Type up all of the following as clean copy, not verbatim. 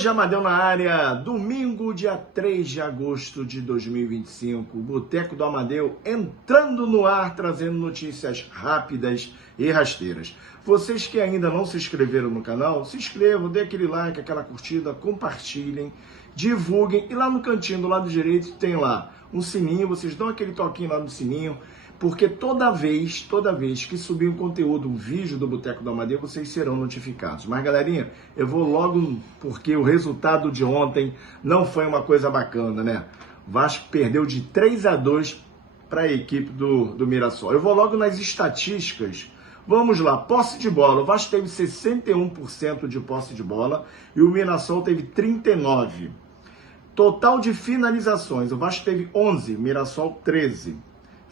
Hoje, Amadeu na área, domingo, dia 3 de agosto de 2025, o Boteco do Amadeu entrando no ar, trazendo notícias rápidas e rasteiras. Vocês que ainda não se inscreveram no canal, se inscrevam, dê aquele like, aquela curtida, compartilhem, divulguem. E lá no cantinho do lado direito tem lá um sininho, vocês dão aquele toquinho lá no sininho, porque toda vez que subir um conteúdo, um vídeo do Boteco do Amadeu, vocês serão notificados. Mas, galerinha, eu vou logo, porque o resultado de ontem não foi uma coisa bacana, né? O Vasco perdeu de 3-2 para a equipe do Mirassol. Eu vou logo nas estatísticas. Vamos lá, posse de bola. O Vasco teve 61% de posse de bola e o Mirassol teve 39%. Total de finalizações, o Vasco teve 11, o Mirassol 13.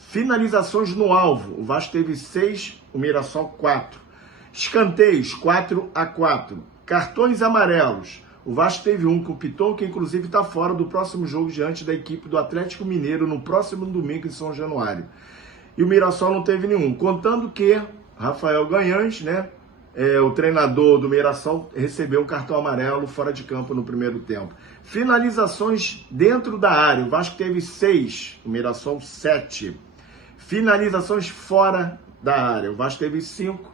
Finalizações no alvo, o Vasco teve 6, o Mirassol 4. Escanteios, 4-4. Cartões amarelos, o Vasco teve 1 com o Piton, que inclusive está fora do próximo jogo diante da equipe do Atlético Mineiro no próximo domingo em São Januário. E o Mirassol não teve nenhum, contando que Rafael Ganhães, né, o treinador do Mirassol, recebeu um cartão amarelo fora de campo no primeiro tempo. Finalizações dentro da área, o Vasco teve 6, o Mirassol 7. Finalizações fora da área, o Vasco teve 5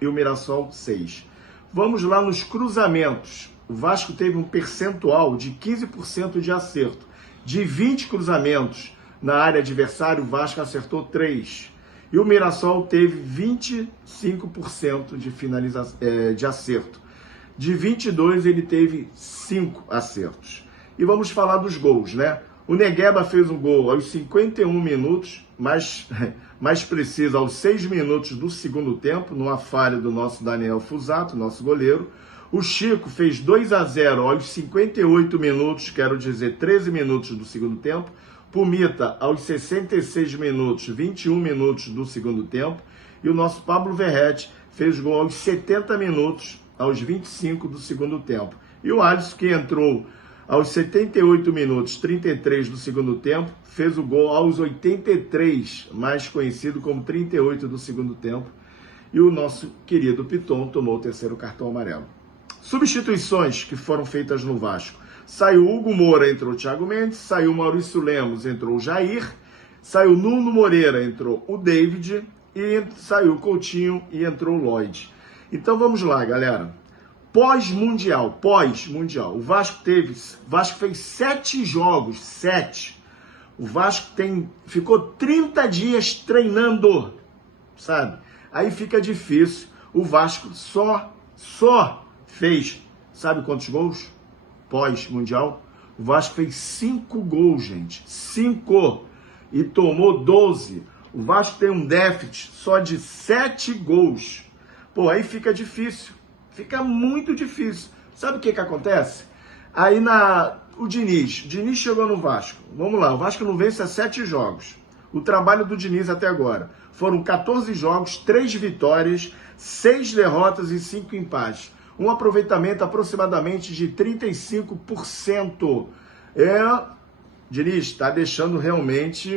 e o Mirassol 6. Vamos lá nos cruzamentos. O Vasco teve um percentual de 15% de acerto. De 20 cruzamentos na área adversária, o Vasco acertou 3. E o Mirassol teve 25% de acerto. De 22, ele teve 5 acertos. E vamos falar dos gols, né? O Negueba fez um gol aos 51 minutos, mais preciso, aos 6 minutos do segundo tempo, numa falha do nosso Daniel Fusato, nosso goleiro. O Chico fez 2-0 aos 58 minutos, quero dizer 13 minutos do segundo tempo. Pumita aos 66 minutos, 21 minutos do segundo tempo. E o nosso Pablo Verrete fez gol aos 70 minutos, aos 25 do segundo tempo. E o Alisson, que entrou aos 78 minutos, 33 do segundo tempo, fez o gol aos 83, mais conhecido como 38 do segundo tempo. E o nosso querido Piton tomou o terceiro cartão amarelo. Substituições que foram feitas no Vasco. Saiu Hugo Moura, entrou o Thiago Mendes, saiu Maurício Lemos, entrou o Jair, saiu Nuno Moreira, entrou o David, e saiu o Coutinho e entrou o Lloyd. Então vamos lá, galera. Pós-mundial, o Vasco fez 7 jogos, 7. O Vasco ficou 30 dias treinando, sabe? Aí fica difícil. O Vasco só fez, sabe quantos gols? Pós-mundial, o Vasco fez 5 gols, gente. 5. E tomou 12. O Vasco tem um déficit só de 7 gols. Pô, aí fica difícil. Fica muito difícil. Sabe o que acontece? Aí o Diniz chegou no Vasco. Vamos lá, o Vasco não vence há 7 jogos. O trabalho do Diniz até agora. Foram 14 jogos, 3 vitórias, 6 derrotas e 5 empates. Um aproveitamento aproximadamente de 35%. Diniz está deixando realmente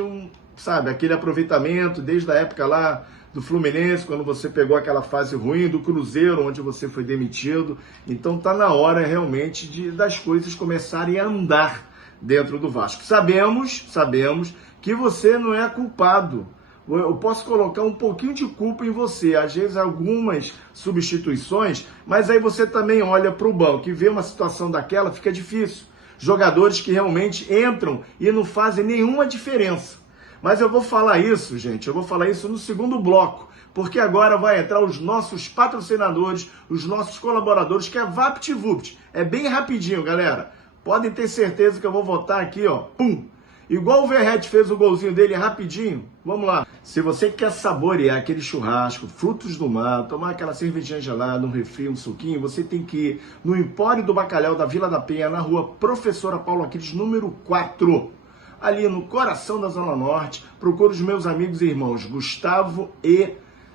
aquele aproveitamento desde a época lá do Fluminense, quando você pegou aquela fase ruim, do Cruzeiro, onde você foi demitido. Então tá na hora realmente das coisas começarem a andar dentro do Vasco. Sabemos que você não é culpado. Eu posso colocar um pouquinho de culpa em você, às vezes algumas substituições, mas aí você também olha para o banco e vê uma situação daquela, fica difícil. Jogadores que realmente entram e não fazem nenhuma diferença. Mas eu vou falar isso, gente, no segundo bloco, porque agora vai entrar os nossos patrocinadores, os nossos colaboradores, que é VaptVupt. É bem rapidinho, galera. Podem ter certeza que eu vou votar aqui, ó, pum. Igual o Verrete fez o golzinho dele rapidinho, vamos lá. Se você quer saborear aquele churrasco, frutos do mar, tomar aquela cervejinha gelada, um refri, um suquinho, você tem que ir no Empório do Bacalhau da Vila da Penha, na rua Professora Paulo Aquiles, número 4. Ali no coração da Zona Norte. Procure os meus amigos e irmãos Gustavo e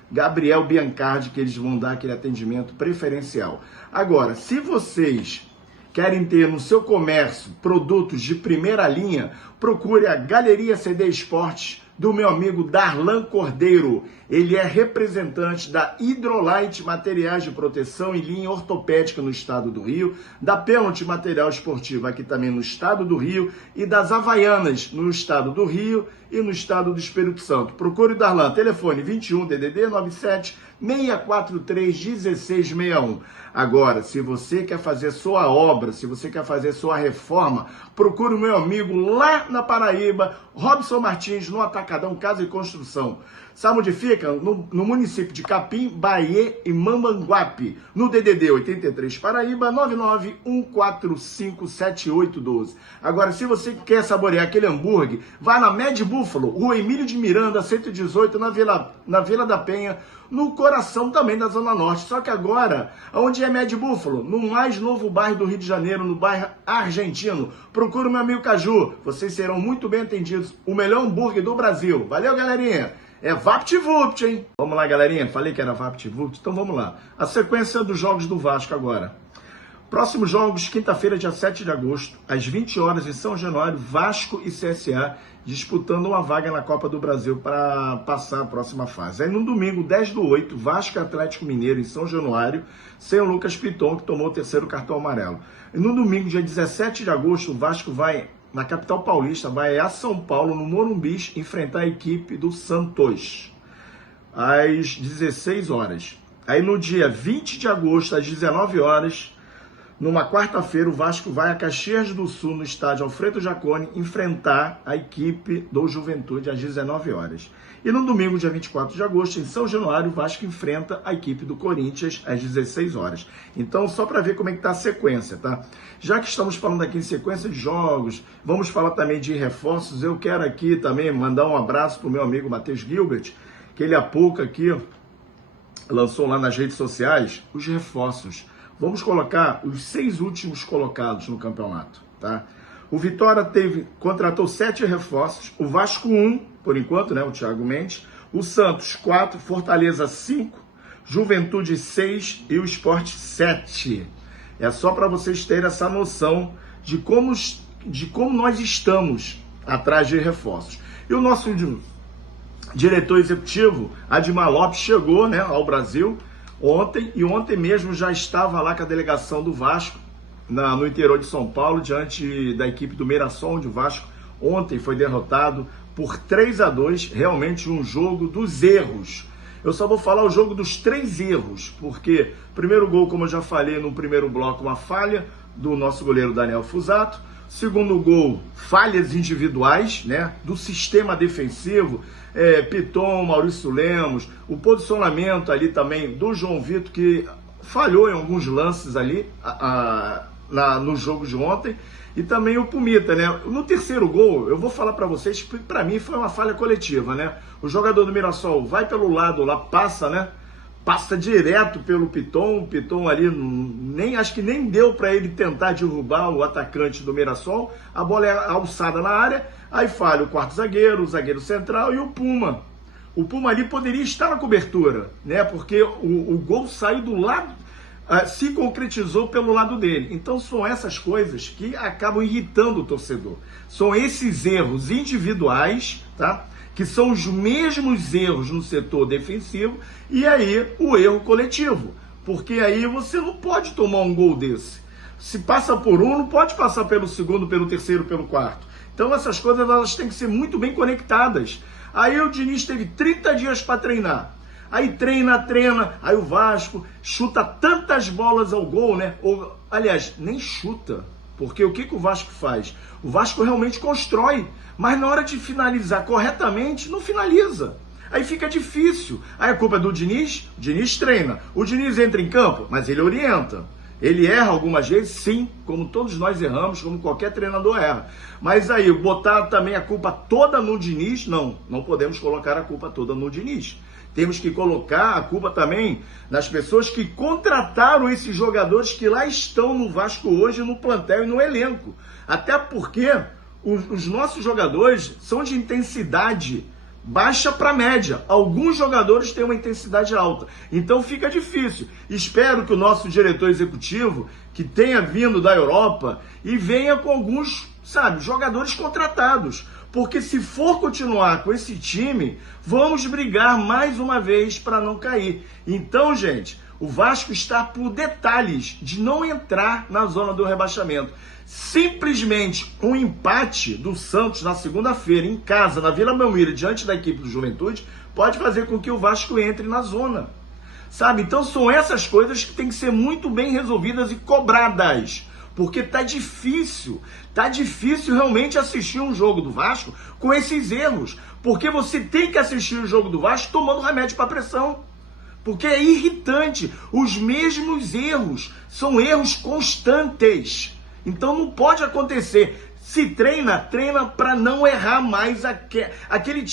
Gabriel Biancardi, que eles vão dar aquele atendimento preferencial. Agora, se vocês querem ter no seu comércio produtos de primeira linha, procure a Galeria CD Esportes do meu amigo Darlan Cordeiro. Ele é representante da Hidrolite Materiais de Proteção e Linha Ortopédica no estado do Rio, da Pênalti Material Esportivo aqui também no estado do Rio e das Havaianas no estado do Rio e no estado do Espírito Santo. Procure o Darlan, telefone 21 DDD 97 643 1661. Agora, se você quer fazer sua obra, se você quer fazer sua reforma, procure o meu amigo lá na Paraíba, Robson Martins, no Atacadão Casa e Construção. Sabe onde fica? No município de Capim, Bahia e Mamanguape, no DDD 83 Paraíba, 991457812. Agora, se você quer saborear aquele hambúrguer, vá na Mad Buffalo, Rua Emílio de Miranda, 118, na Vila da Penha, no coração também da Zona Norte. Só que agora, onde é Mad Buffalo? No mais novo bairro do Rio de Janeiro, no bairro Argentino. Procura o meu amigo Caju, vocês serão muito bem atendidos. O melhor hambúrguer do Brasil. Valeu, galerinha! É VaptVupt, hein? Vamos lá, galerinha. Falei que era VaptVupt, então vamos lá. A sequência dos jogos do Vasco agora. Próximos jogos, quinta-feira, dia 7 de agosto, às 20 horas, em São Januário, Vasco e CSA disputando uma vaga na Copa do Brasil para passar a próxima fase. Aí no domingo, 10/8, Vasco e Atlético Mineiro em São Januário, sem o Lucas Piton, que tomou o terceiro cartão amarelo. E no domingo, dia 17 de agosto, o Vasco vai na capital paulista, vai a São Paulo, no Morumbi, enfrentar a equipe do Santos, às 16 horas. Aí no dia 20 de agosto, às 19 horas, numa quarta-feira, o Vasco vai a Caxias do Sul, no estádio Alfredo Jaconi, enfrentar a equipe do Juventude às 19 horas. E no domingo, dia 24 de agosto, em São Januário, o Vasco enfrenta a equipe do Corinthians às 16 horas. Então, só para ver como é que está a sequência, tá? Já que estamos falando aqui em sequência de jogos, vamos falar também de reforços. Eu quero aqui também mandar um abraço para o meu amigo Matheus Gilbert, que ele há pouco aqui lançou lá nas redes sociais os reforços. Vamos colocar os 6 últimos colocados no campeonato, tá? O Vitória contratou 7 reforços, o Vasco 1, por enquanto, né, o Thiago Mendes, o Santos 4, Fortaleza 5, Juventude 6 e o Sport 7. É só para vocês terem essa noção de como nós estamos atrás de reforços. E o nosso diretor executivo, Admar Lopes, chegou, né, ao Brasil ontem, e ontem mesmo já estava lá com a delegação do Vasco, no interior de São Paulo, diante da equipe do Mirassol, onde o Vasco ontem foi derrotado por 3-2, realmente um jogo dos erros. Eu só vou falar o jogo dos 3 erros, porque primeiro gol, como eu já falei no primeiro bloco, uma falha do nosso goleiro Daniel Fusato. Segundo gol, falhas individuais, né, do sistema defensivo, Piton, Maurício Lemos, o posicionamento ali também do João Vitor, que falhou em alguns lances ali no jogo de ontem, e também o Pumita, né? No terceiro gol, eu vou falar para vocês, para mim foi uma falha coletiva, né? O jogador do Mirassol vai pelo lado lá, passa, né? Passa direto pelo Piton, o Piton ali, acho que nem deu para ele tentar derrubar o atacante do Mirassol, a bola é alçada na área, aí falha o quarto zagueiro, o zagueiro central e o Puma. O Puma ali poderia estar na cobertura, né? Porque o gol saiu do lado, se concretizou pelo lado dele. Então são essas coisas que acabam irritando o torcedor. São esses erros individuais, tá? Que são os mesmos erros no setor defensivo, e aí o erro coletivo. Porque aí você não pode tomar um gol desse. Se passa por um, não pode passar pelo segundo, pelo terceiro, pelo quarto. Então essas coisas elas têm que ser muito bem conectadas. Aí o Diniz teve 30 dias para treinar. Aí treina, aí o Vasco chuta tantas bolas ao gol, né? Ou, aliás, nem chuta. Porque o que o Vasco faz? O Vasco realmente constrói, mas na hora de finalizar corretamente, não finaliza. Aí fica difícil. Aí a culpa é do Diniz, o Diniz treina. O Diniz entra em campo, mas ele orienta. Ele erra algumas vezes, sim, como todos nós erramos, como qualquer treinador erra. Mas aí, botar também a culpa toda no Diniz, não podemos colocar a culpa toda no Diniz. Temos que colocar a culpa também nas pessoas que contrataram esses jogadores que lá estão no Vasco hoje, no plantel e no elenco. Até porque os nossos jogadores são de intensidade baixa para média. Alguns jogadores têm uma intensidade alta. Então fica difícil. Espero que o nosso diretor executivo, que tenha vindo da Europa, e venha com alguns, jogadores contratados. Porque se for continuar com esse time, vamos brigar mais uma vez para não cair. Então, gente, o Vasco está por detalhes de não entrar na zona do rebaixamento. Simplesmente um empate do Santos na segunda-feira, em casa, na Vila Belmiro, diante da equipe do Juventude, pode fazer com que o Vasco entre na zona. Sabe? Então são essas coisas que têm que ser muito bem resolvidas e cobradas. Porque tá difícil realmente assistir um jogo do Vasco com esses erros. Porque você tem que assistir o jogo do Vasco tomando remédio para pressão. Porque é irritante. Os mesmos erros são erros constantes. Então não pode acontecer. Se treina para não errar mais aquele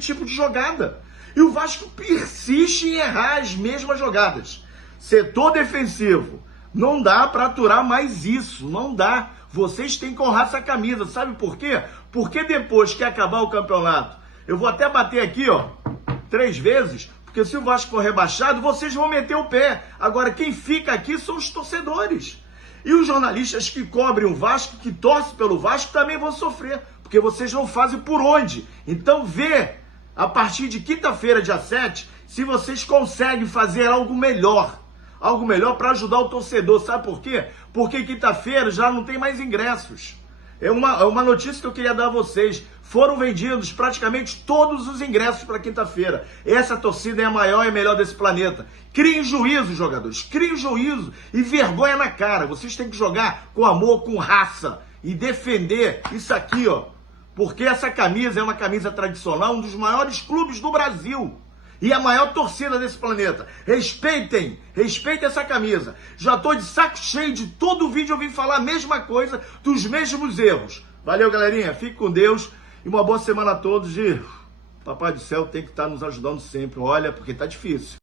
tipo de jogada. E o Vasco persiste em errar as mesmas jogadas. Setor defensivo. Não dá para aturar mais isso, não dá. Vocês têm que honrar essa camisa, sabe por quê? Porque depois que acabar o campeonato, eu vou até bater aqui, 3 vezes, porque se o Vasco for rebaixado, vocês vão meter o pé. Agora, quem fica aqui são os torcedores. E os jornalistas que cobrem o Vasco, que torcem pelo Vasco, também vão sofrer, porque vocês não fazem por onde. Então vê, a partir de quinta-feira, dia 7, se vocês conseguem fazer algo melhor para ajudar o torcedor. Sabe por quê? Porque quinta-feira já não tem mais ingressos. É uma notícia que eu queria dar a vocês. Foram vendidos praticamente todos os ingressos para quinta-feira. Essa torcida é a maior e a melhor desse planeta. Criem juízo, jogadores. Criem juízo e vergonha na cara. Vocês têm que jogar com amor, com raça e defender isso aqui, Porque essa camisa é uma camisa tradicional, um dos maiores clubes do Brasil. E a maior torcida desse planeta. Respeitem essa camisa. Já tô de saco cheio de todo vídeo eu vim falar a mesma coisa, dos mesmos erros. Valeu, galerinha. Fique com Deus e uma boa semana a todos. E Papai do Céu tem que estar nos ajudando sempre. Olha, porque tá difícil.